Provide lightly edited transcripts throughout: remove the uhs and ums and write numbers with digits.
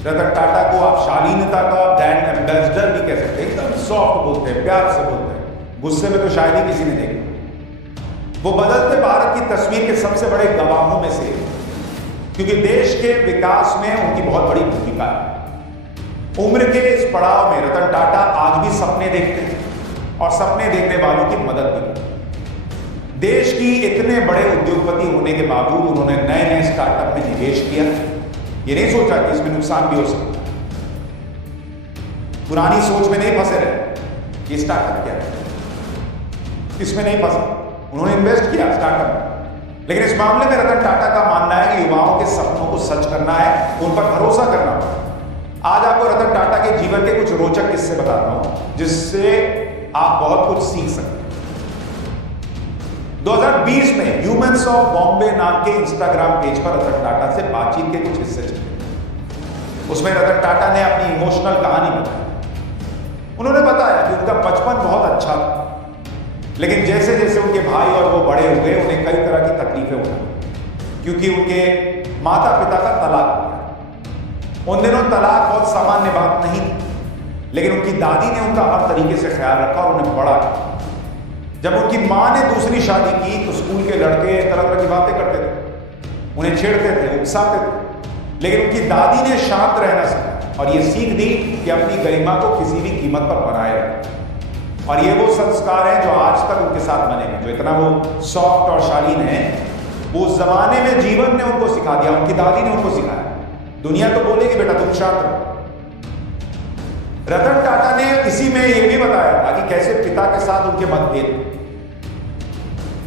रतन टाटा को आप शालीनता का ब्रांड एम्बेसडर भी कह सकते हैं। एकदम सॉफ्ट बोलते हैं, प्यार से बोलते हैं, गुस्से में तो शायद ही किसी ने देखा। वो बदलते भारत की तस्वीर के सबसे बड़े गवाहों में से, क्योंकि देश के विकास में उनकी बहुत बड़ी भूमिका है। उम्र के इस पड़ाव में रतन टाटा आज भी सपने देखते हैं और सपने देखने वालों की मदद भी करते हैं। देश की इतने बड़े उद्योगपति होने के बावजूद उन्होंने नए नए स्टार्टअप में निवेश किया। ये नहीं सोचा कि इसमें नुकसान भी हो सकता है। पुरानी सोच में नहीं फंसे रहे ये स्टार्टअप क्या है, इसमें नहीं फंसे, उन्होंने इन्वेस्ट किया स्टार्टअप में। लेकिन इस मामले में रतन टाटा का मानना है कि युवाओं के सपनों को सच करना है, उन पर भरोसा करना होगा। आज आपको रतन टाटा के जीवन के कुछ रोचक किस्से बताता हूं जिससे आप बहुत कुछ सीख सकते हैं। 2020 में ह्यूमंस ऑफ बॉम्बे नाम के इंस्टाग्राम पेज पर रतन टाटा से बातचीत के कुछ हिस्से चले। उसमें रतन टाटा ने अपनी इमोशनल कहानी बताई। उन्होंने बताया कि उनका बचपन बहुत अच्छा था, लेकिन जैसे जैसे उनके भाई और वो बड़े हुए उन्हें कई तरह की तकलीफें हुई, क्योंकि उनके माता पिता का तलाक हो गया। उन दिनों तलाक बहुत सामान्य बात नहीं थी, लेकिन उनकी दादी ने उनका हर तरीके से ख्याल रखा और उन्हें बड़ा किया। जब उनकी मां ने दूसरी शादी की तो स्कूल के लड़के तरह तरह की बातें करते थे, उन्हें छेड़ते थे, उकसाते थे, लेकिन उनकी दादी ने शांत रहना सीखा और ये सीख दी कि अपनी गरिमा को किसी भी कीमत पर बनाए रखें। और ये वो संस्कार हैं जो आज तक उनके साथ बने हैं, जो इतना वो सॉफ्ट और शालीन है, वो उस जमाने में जीवन ने उनको सिखा दिया, उनकी दादी ने उनको सिखाया। दुनिया तो बोलेगी बेटा तुम शांत रहो। रतन टाटा ने इसी में यह भी बताया था कि कैसे पिता के साथ उनके मतभेद।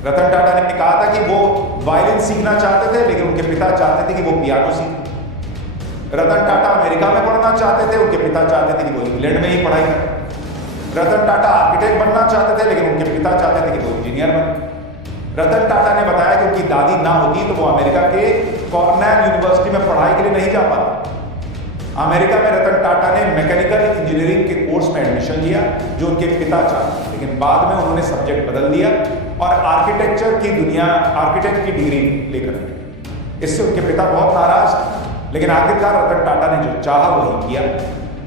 रतन टाटा ने कहा था कि वो वायलिन सीखना चाहते थे, लेकिन उनके पिता चाहते थे कि वो पियानो सीखे। रतन टाटा अमेरिका में पढ़ना चाहते थे, उनके पिता चाहते थे कि वो इंग्लैंड में ही पढ़ाई करें। रतन टाटा आर्किटेक्ट बनना चाहते थे, लेकिन उनके पिता चाहते थे कि वो इंजीनियर बने। रतन टाटा ने बताया कि उनकी दादी ना होती तो वो अमेरिका के कॉर्नेल यूनिवर्सिटी में पढ़ाई के लिए नहीं जा पाते। अमेरिका में रतन टाटा ने मैकेनिकल इंजीनियरिंग के कोर्स में एडमिशन लिया जो उनके पिता चाहते, लेकिन बाद में उन्होंने सब्जेक्ट बदल दिया और आर्किटेक्चर की दुनिया, आर्किटेक्ट की डिग्री लेकर। इससे उनके पिता बहुत नाराज थे, लेकिन आखिरकार रतन टाटा ने जो चाहा वही किया।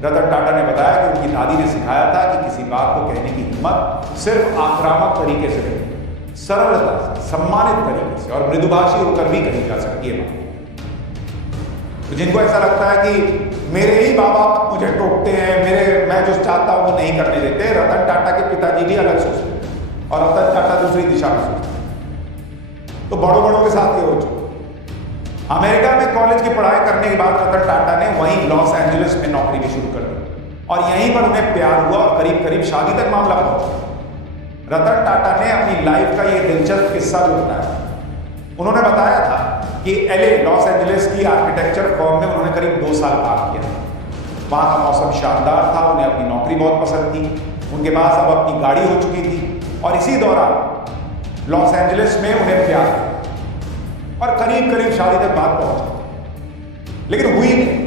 रतन टाटा ने बताया कि उनकी दादी ने सिखाया था कि किसी बात को कहने की हिम्मत सिर्फ आक्रामक तरीके से नहीं, सरलता से, सम्मानित तरीके से और मृदुभाषी होकर भी कही जा सकती है। तो जिनको ऐसा लगता है कि मेरे ही बाबा मुझे टोकते हैं, मैं जो चाहता हूं वो नहीं करने देते, रतन टाटा के पिताजी भी अलग सोचते हैं और रतन टाटा दूसरी दिशा में सोचते हैं। तो बड़ों बड़ों के साथ ये हो चुका। अमेरिका में कॉलेज की पढ़ाई करने के बाद रतन टाटा ने वहीं लॉस एंजलिस में नौकरी भी शुरू कर दी और यहीं पर उन्हें प्यार हुआ और करीब करीब शादी तक मामला पहुंचा। रतन टाटा ने अपनी लाइफ का ये दिलचस्प किस्सा भी बताया। उन्होंने बताया था कि LA लॉस एंजलिस की आर्किटेक्चर फर्म में उन्होंने करीब 2 साल काम किया। वहां का मौसम शानदार था, उन्हें अपनी नौकरी बहुत पसंद थी, उनके पास अब अपनी गाड़ी हो चुकी थी और इसी दौरान लॉस एंजलिस में उन्हें प्यार हुआ और करीब करीब शादी तक बात पहुंची, लेकिन हुई नहीं।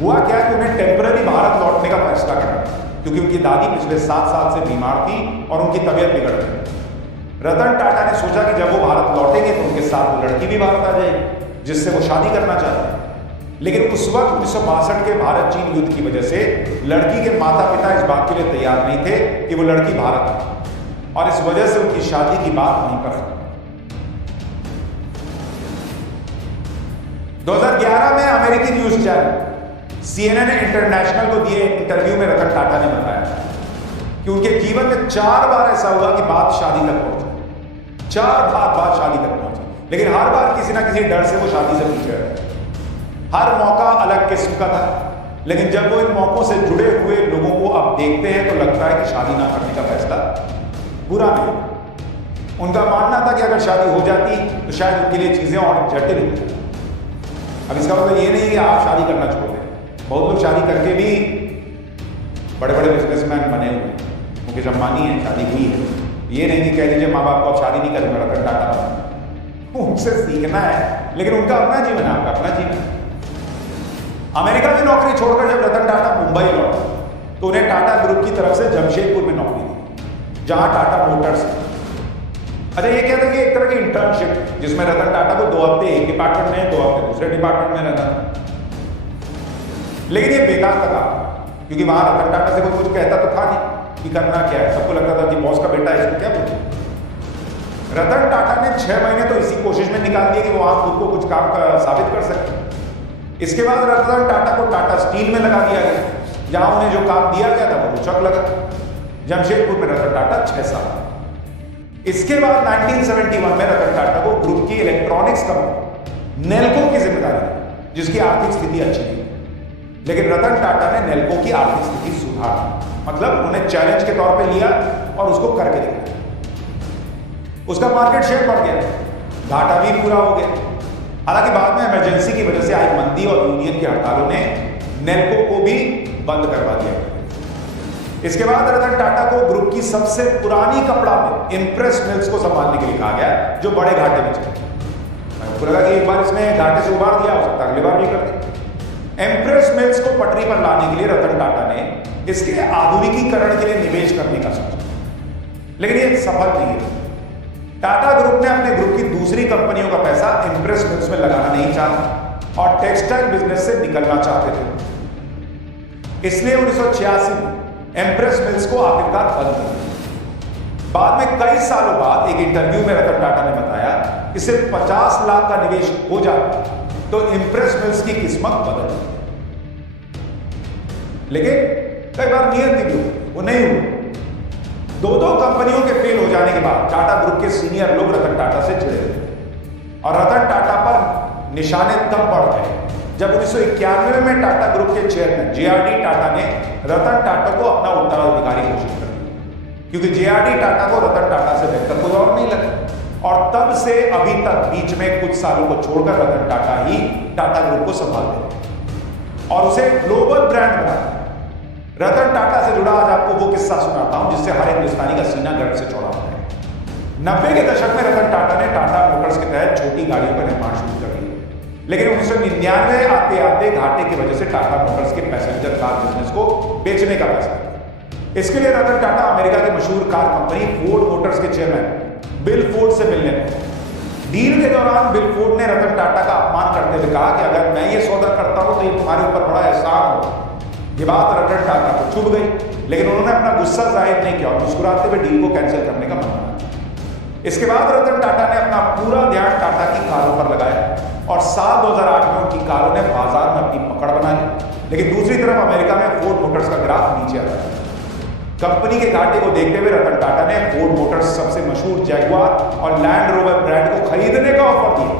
हुआ क्या कि उन्हें टेम्पररी भारत लौटने का फैसला करना, क्योंकि उनकी दादी पिछले 7 साल से बीमार थी और उनकी तबीयत बिगड़ गई। रतन टाटा ने सोचा कि जब वो भारत लौटेंगे तो उनके साथ वो लड़की भी भारत आ जाएगी जिससे वो शादी करना चाहते हैं। लेकिन उस वक्त 1962 के भारत चीन युद्ध की वजह से लड़की के माता पिता इस बात के लिए तैयार नहीं थे कि वो लड़की भारत आए और इस वजह से उनकी शादी की बात वहीं पर 2011 में अमेरिकी न्यूज चैनल CNN इंटरनेशनल को दिए इंटरव्यू में रतन टाटा ने बताया कि उनके जीवन में 4 बार ऐसा हुआ कि बात शादी तक पहुंची। 4 बात शादी तक पहुंची, लेकिन हर बार किसी ना किसी डर से वो शादी से पीछे रहे। हर मौका अलग किस्म का था, लेकिन जब वो इन मौकों से जुड़े हुए लोगों को अब देखते हैं तो लगता है कि शादी ना करने का फैसला बुरा नहीं। उनका मानना था कि अगर शादी हो जाती तो शायद उनके लिए चीजें और जटिल हो जाती। अब इसका मतलब ये नहीं कि आप शादी करना छोड़ दें। बहुत लोग शादी करके भी बड़े बड़े बिजनेसमैन बने हुए हैं। मुकेश अंबानी है, शादी हुई है। ये नहीं कि कह दीजिए माँ बाप को शादी नहीं करूंगा, रतन टाटा उनसे सीखना है, लेकिन उनका अपना जीवन है, आपका अपना जीवन। अमेरिका में नौकरी छोड़कर जब रतन टाटा मुंबई लौटे तो उन्हें टाटा ग्रुप की तरफ से जमशेदपुर में नौकरी दी, जहां टाटा मोटर्स। अच्छा, ये कहते हैं कि एक तरह की इंटर्नशिप जिसमें रतन टाटा को 2 हफ्ते एक डिपार्टमेंट में, 2 हफ्ते दूसरे डिपार्टमेंट में रहना था। लेकिन ये बेकार लगा, क्योंकि वहां रतन टाटा से कोई कुछ कहता तो था नहीं कि करना क्या है। सबको लगता था कि बॉस का बेटा है, इसको क्या बोले। रतन टाटा ने 6 महीने तो इसी कोशिश में निकाल दिए कि वो आप खुद को कुछ काम का साबित कर सके। इसके बाद रतन टाटा को टाटा स्टील में लगा दिया गया, जहां उन्हें जो काम दिया गया था वो रोचक लगा। जमशेदपुर में रतन टाटा 6 साल। इसके बाद 1971 में रतन टाटा को ग्रुप की इलेक्ट्रॉनिक्स कंपनी नेल्को की जिम्मेदारी दी, जिसकी आर्थिक स्थिति अच्छी थी। लेकिन रतन टाटा ने नेल्को की आर्थिक स्थिति सुधार, मतलब उन्हें चैलेंज के तौर पे लिया और उसको करके दिखाया। उसका मार्केट शेयर बढ़ गया, घाटा भी पूरा हो गया। हालांकि बाद में इमरजेंसी की वजह से आई मंदी और यूनियन की हड़तालों ने नेल्को को भी बंद करवा दिया। इसके बाद रतन टाटा को ग्रुप की सबसे पुरानी कपड़ा मिल इंप्रेस मिल्स को संभालने के लिए कहा गया, जो बड़े घाटे में चले। मुझे लगा कि एक बार इसने घाटे से उबार दिया, हो सकता है अगली बार भी कर दे। इंप्रेस मिल्स को पटरी पर लाने के लिए रतन टाटा ने इसके आधुनिकीकरण के लिए निवेश करने का सोचा, लेकिन ये सफल नहीं है। टाटा ग्रुप ने अपने ग्रुप की दूसरी कंपनियों का पैसा इंप्रेस मिल्स में लगाना नहीं चाहा और टेक्सटाइल बिजनेस से निकलना चाहते थे। इसलिए 1986 में इंप्रेस मिल्स को आखिरकार बंद कर दिया। बाद में कई सालों बाद एक इंटरव्यू में रतन टाटा ने बताया कि सिर्फ 50 लाख का निवेश हो जाता तो इंप्रेस मिल्स की किस्मत बदल जाती। लेकिन कई बार नियत भी वो नहीं हुई। दो कंपनियों के फेल हो जाने के बाद टाटा ग्रुप के सीनियर लोग रतन टाटा से चिढ़े और रतन टाटा पर निशाने तब बढ़ गए जब 1991 में टाटा ग्रुप के चेयरमैन जेआरडी टाटा ने रतन टाटा को अपना उत्तराधिकारी घोषित कर दिया, क्योंकि जेआरडी टाटा को रतन टाटा से बेहतर कोई और नहीं लगा। और तब से अभी तक बीच में कुछ सालों को छोड़कर रतन टाटा ही टाटा ग्रुप को संभालते हैं और उसे ग्लोबल ब्रांड बना। रतन टाटा से जुड़ा आज आपको वो किस्सा सुनाता हूं जिससे हर हिंदुस्तानी का सीना गर्व से चौड़ा होता है। 90 के दशक में रतन टाटा ने टाटा मोटर्स के तहत छोटी गाड़ियों का निर्माण शुरू कर दिया, लेकिन 1999 आते आते घाटे की वजह से टाटा मोटर्स के पैसेंजर कार बिजनेस को बेचने का फैसला किया। इसके लिए रतन टाटा अमेरिका की मशहूर कार कंपनी फोर्ड मोटर्स के चेयरमैन बिल फोर्ड से मिलने लगे। डील के दौरान बिल फोर्ड ने रतन टाटा का अपमान करते हुए कहा कि अगर मैं ये सौदा करता हूं तो ये तुम्हारे ऊपर बड़ा एहसान होगा। ये बात रतन टाटा को चुभ गई, लेकिन उन्होंने अपना गुस्सा जाहिर नहीं किया और मुस्कुराते हुए डील को कैंसिल करने का मन बना। इसके बाद रतन टाटा ने अपना पूरा ध्यान टाटा की कारों पर लगाया और साल 2008 में उनकी कारों ने बाजार में अपनी पकड़ बना ली। लेकिन दूसरी तरफ अमेरिका में फोर्ड मोटर्स का ग्राफ नीचे आ रहा है। कंपनी के घाटे को देखते हुए रतन टाटा ने फोर्ड मोटर्स सबसे मशहूर जैगुआर और लैंड रोवर ब्रांड को खरीदने का ऑफर दिया,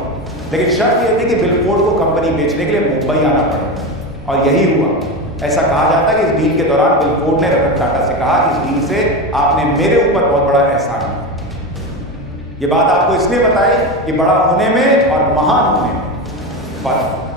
लेकिन शर्त यह थी कि बिल फोर्ड को कंपनी बेचने के लिए मुंबई आना पड़े और यही हुआ। ऐसा कहा जाता है कि इस डील के दौरान बिल फोर्ड ने रतन टाटा से कहा कि इस डील से आपने मेरे ऊपर बहुत बड़ा एहसान किया। ये बात आपको इसलिए बताई कि बड़ा होने में और महान होने में फर्क।